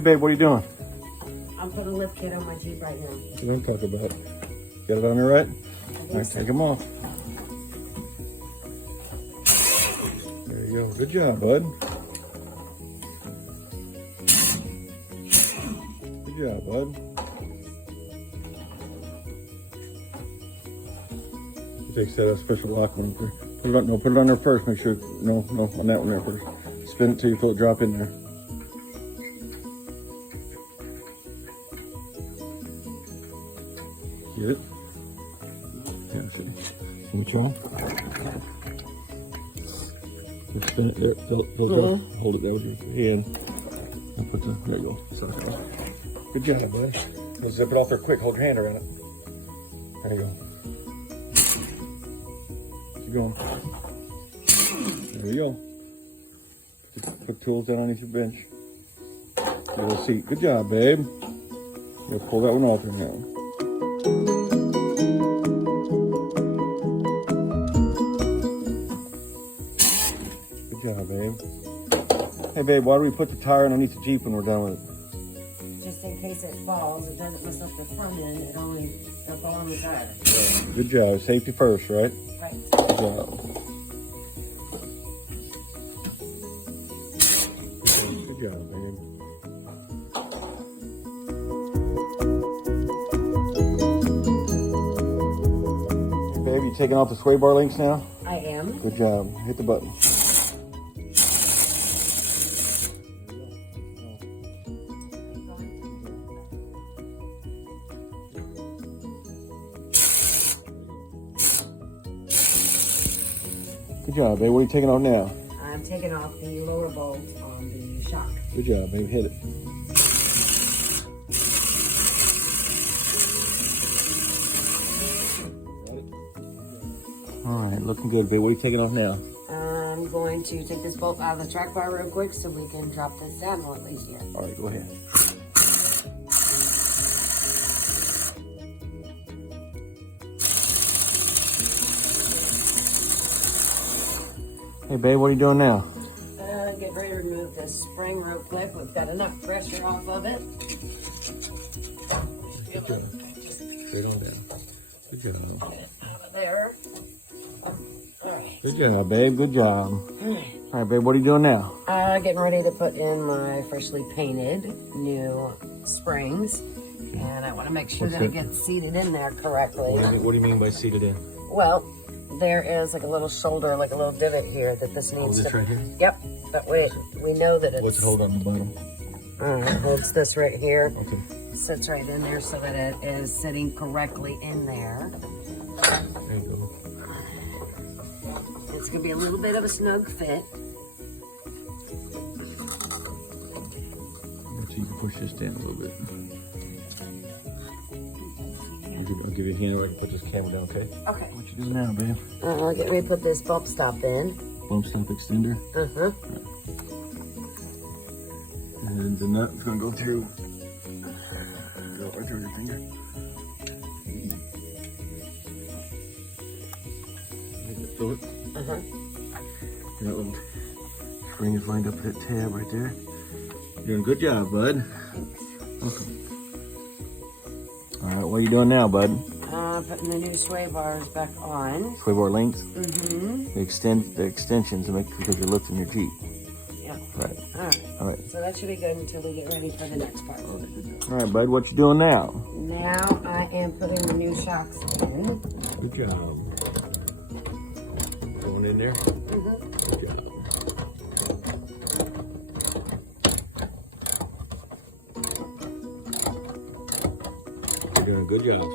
Hey babe, what are you doing? I'm putting a lift kit on my Jeep right now. What are you talking about? Get it on there right? All right, take them off. There you go. Good job, bud. Good job, bud. Take that special lock one. Put it on, no, put it on there first. Make sure, no, on that one there first. Spin it till you feel it drop in there. Get it? Yeah, see. Can you try? Just spin it there. Hold it there with your hand. And put the, there you go. Sorry. Good job, buddy. We'll zip it off there quick. Hold your hand around it. There you go. Keep going. There you go. Put tools down underneath your bench. Get a little seat. Good job, babe. We'll pull that one off there now. Good job, babe. Hey, babe, why do we put the tire underneath the Jeep when we're done with it? Just in case it falls, it doesn't mess up the front end, it'll fall on the tire. Good job. Safety first, right? Right. Good job. Good job, babe. Hey, babe, you taking off the sway bar links now? I am. Good job. Hit the button. Good job, babe. What are you taking off now? I'm taking off the lower bolts on the shock. Good job, babe. Hit it. All right, looking good, babe. What are you taking off now? I'm going to take this bolt out of the track bar real quick so we can drop this down or at least here. All right, go ahead. Hey, babe, what are you doing now? Get ready to remove this spring real quick. We've got enough pressure off of it. Good job. Straight on down. Good job. Get it out of there. All right. Good job, babe. Good job. All right, babe, what are you doing now? Getting ready to put in my freshly painted new springs. And I want to make sure that it gets seated in there correctly. What do you mean by seated in? Well, there is like a little shoulder, like a little divot here that this needs this to... right here? Yep. But we know that it's... What's it hold on the bottom? It holds this right here. Okay. Sits right in there so that it is sitting correctly in there. There you go. It's going to be a little bit of a snug fit. So you can push this down a little bit. I'll give you a hand where I can put this camera down, okay? Okay. What you doing now, babe? I'll get ready to put this bump stop in. Bump stop extender. Uh-huh. And the nut is going to go through. Go right through your finger. Feel it? Uh-huh. That little spring is lined up at that tab right there. You're doing a good job, bud. Welcome. All right, what are you doing now, bud? Putting the new sway bars back on. Sway bar links? Mm-hmm. The extensions to make because you're lifting your Jeep. Yeah. Right. All right. All right. So that should be good until we get ready for the next part. All right, bud. What you doing now? Now I am putting the new shocks in. Good job. Going in there? Mm-hmm. Good job. You're doing a good job.